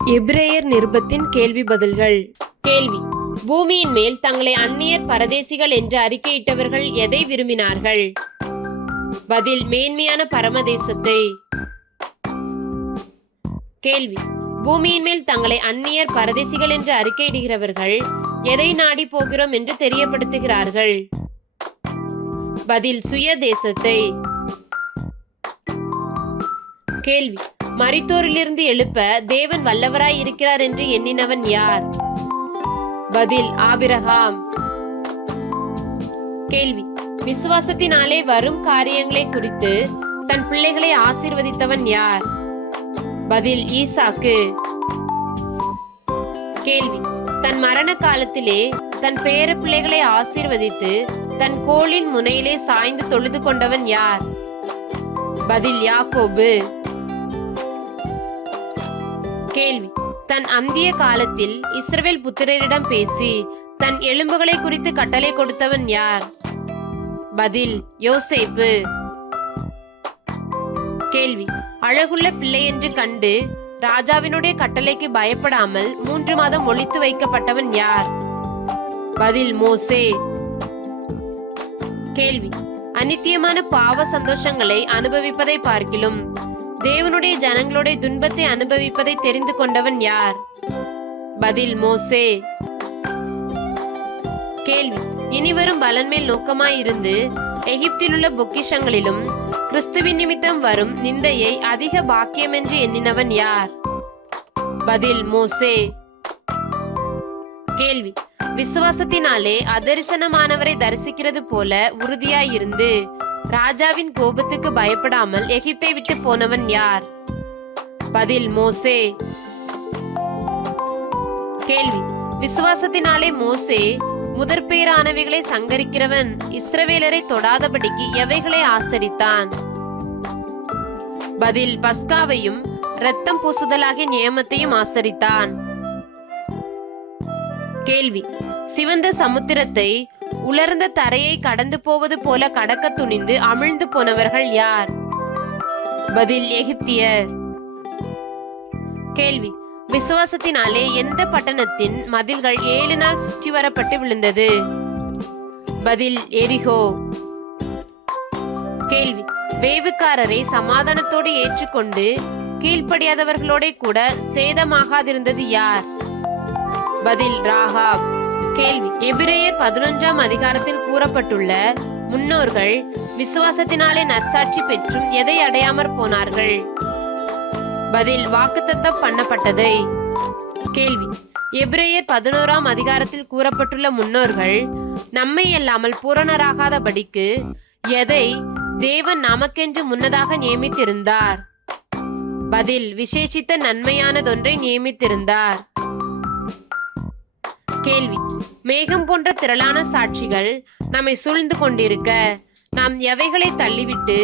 எபிரேயர் நிருபத்தின் கேள்வி பதில்கள். கேள்வி: பூமியின் மேல் தங்களை அந்நியர் பரதேசிகள் என்று அறிக்கையிட்டவர்கள் எதை விரும்பினார்கள்? பதில்: மேன்மையான பரமதேசத்தை. கேள்வி: பூமியின் மேல் தங்களை அந்நியர் பரதேசிகள் என்று அறிக்கையிடுகிறவர்கள் எதை நாடி போகிறோம் என்று தெரியப்படுத்துகிறார்கள்? பதில்: சுய தேசத்தை. கேள்வி: மரித்தோரிலிருந்து எழுப்ப தேவன் வல்லவராய் இருக்கிறார் என்று எண்ணினவன் யார்? பதில்: ஆபிரகாம். கேள்வி: விசுவாசத்தினாலே வரும் காரியங்களை குறித்து தன் பிள்ளைகளை ஆசீர்வதித்தவன் யார்? பதில்: ஈசாக்கு. கேள்வி: தன் மரண காலத்திலே தன் பேர பிள்ளைகளை ஆசீர்வதித்து தன் கோலின் முனையிலே சாய்ந்து தொழுது கொண்டவன் யார்? பதில்: யாக்கோபு. கேள்வி: தன் அந்திய காலத்தில் இஸ்ரவேல் புத்திரரிடம் பேசி தன் எலும்புகளை குறித்து கட்டளை கொடுத்தவன் யார்? பதில்: யோசேப்பு. கேள்வி: அழகுள்ள பிள்ளை என்று கண்டு ராஜாவினுடைய கட்டளைக்கு பயப்படாமல் 3 மாதம் ஒளித்து வைக்கப்பட்டவன் யார்? பதில்: மோசே. கேள்வி: அநித்தியமான பாவ சந்தோஷங்களை அனுபவிப்பதை பார்க்கிலும் தேவனுடைய ஜனங்களுடைய துன்பத்தை அனுபவிப்பதை தெரிந்து கொண்டவன் யார்? பதில்: மோசே. கேள்வி: இனிவரும் பலன் மேல் நோக்கமாயிருந்து எகிப்தில் உள்ள பொக்கிஷங்களிலும் கிறிஸ்துவின் நிமித்தம் வரும் நிந்தையை அதிக பாக்கியம் என்று எண்ணினவன் யார்? பதில்: மோசே. கேள்வி: விசுவாசத்தினாலே அதரிசனமானவரை தரிசிக்கிறது போல உறுதியாயிருந்து ராஜாவின் கோபத்துக்கு பயப்படாமல் எகிப்தை விட்டு போனவன் யார்? பதில்: மோசே. கேள்வி: விசுவாசத்தினாலே மோசே முதற்பேறானவைகளை சங்கரிக்கிறவன் இஸ்ரவேலரை தொடாதபடிக்கு எவைகளை ஆசரித்தான்? பதில்: பஸ்காவையும் இரத்தம் பூசுதலாகிய நியமத்தையும் ஆசரித்தான். கேள்வி: சிவந்த சமுத்திரத்தை உலர்ந்த தரையை கடந்து போவது போல கடக்க துணிந்து அமிழ்ந்து போனவர்கள் யார்? பதில்: எகிப்தியர். கேள்வி: விசுவாசத்தினாலே எந்த பட்டணத்தின் மதில்கள் 7 நாள் சுற்றி வரப்பட்டு விழுந்தது? பதில்: எரிகோ. கேள்வி: வேவுக்காரரை சமாதானத்தோடு ஏற்றுக்கொண்டு கீழ்ப்படியாதவர்களோட கூட சேதமாகாதிருந்தது யார்? பதில்: ராகாப். கேள்வி: எபிரேயர் 11ஆம் அதிகாரத்தில் கூறப்பட்டுள்ள முன்னோர்கள் விசுவாசத்தினாலே நற்சாட்சி பெற்றும் எதை அடையாமற் போனார்கள்? பதில்: வாக்குத்தத்தம் பண்ணப்பட்டதை. கேள்வி: எபிரேயர் 11ஆம் அதிகாரத்தில் கூறப்பட்டுள்ள முன்னோர்கள் நம்மை அல்லாமல் பூரணராகாதபடிக்கு எதை தேவன் நமக்கென்று முன்னதாக நியமித்திருந்தார்? பதில்: விசேஷித்த நன்மையானதொன்றை நியமித்திருந்தார். கேள்வி: மேகம் போன்ற திரளான சாட்சிகள் நம்மை சூழ்ந்து கொண்டிருக்க நாம் எவைகளை தள்ளிவிட்டு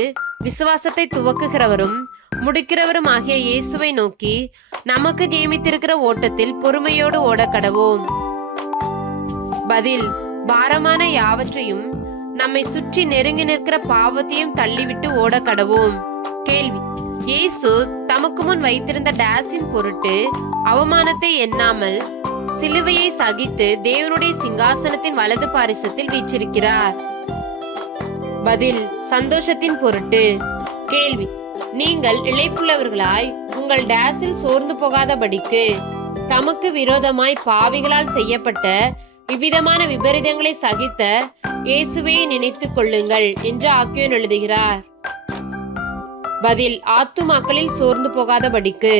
விசுவாசத்தை துவக்குகிறவரும் முடிக்கிறவரும் ஆகிய இயேசுவை நோக்கி நமக்கு நியமித்திருக்கிற ஓட்டத்தில் பொறுமையோடு ஓடக்கடவோம்? பதில்: பாரமான யாவற்றையும் நம்மை சுற்றி நெருங்கி நிற்கிற பாவத்தையும் தள்ளிவிட்டு ஓடக்கடவோம். கேள்வி: இயேசு தமக்கு முன் வைத்திருந்த டேஸின் பொருட்டு அவமானத்தை எண்ணாமல் சிலுவையை சகித்து தேவனுடைய சிங்காசனத்தின் வலது பாரிசத்தில் வீற்றிருக்கிறார். பதில்: சந்தோஷத்தின் பொருட்டு. கேள்வி: நீங்கள் இளைப்புள்ளவர்களாய் உங்கள் டேஸில் சோர்ந்து போகாதபடிக்கு தமக்கு விரோதமாய் பாவிகளால் செய்யப்பட்ட இவ்விதமான விபரீதங்களை சகித்த இயேசுவை நினைத்துக் கொள்ளுங்கள் என்று ஆக்கியோன் எழுதுகிறார். பதில்: ஆத்துமாக்களில் சோர்ந்து போகாதபடிக்கு.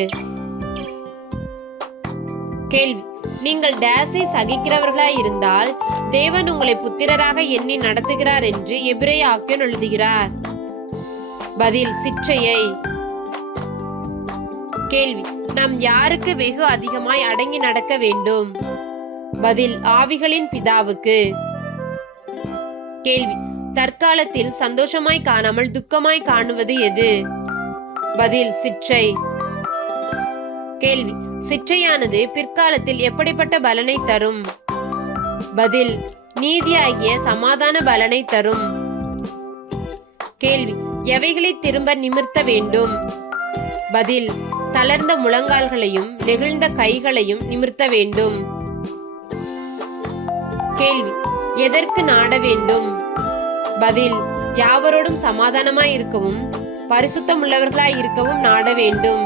கேள்வி: நீங்கள் டேஸை சகிக்கிறவர்களாய் இருந்தால் தேவன் உங்களை புத்திரராக எண்ணி நடத்துகிறார் என்று எபிரேய ஆக்கியோன் எழுதுகிறார். பதில்: சிற்றையை. கேள்வி: நாம் யாருக்கு வெகு அதிகமாய் அடங்கி நடக்க வேண்டும்? பதில்: ஆவிகளின் பிதாவுக்கு. கேள்வி: தற்காலத்தில் சந்தோஷமாய் காணாமல் துக்கமாய் காணுவது எது? பதில்: சிற்றை. கேள்வி: சிற்றையானது பிற்காலத்தில் எப்படிப்பட்ட பலனை தரும்? பதில்: நீதியாகிய சமாதான பலனை தரும். கேள்வி: எவைகளை திரும்ப நிமிர்த்த வேண்டும்? பதில்: தளர்ந்த முழங்கால்களையும் நெகிழ்ந்த கைகளையும் நிமிர்த்த வேண்டும். கேள்வி: எதற்கு நாட வேண்டும்? பதில்: யாவரோடும் சமாதானமாய் இருக்கவும் பரிசுத்தமுள்ளவர்களாய் இருக்கவும் நாட வேண்டும்.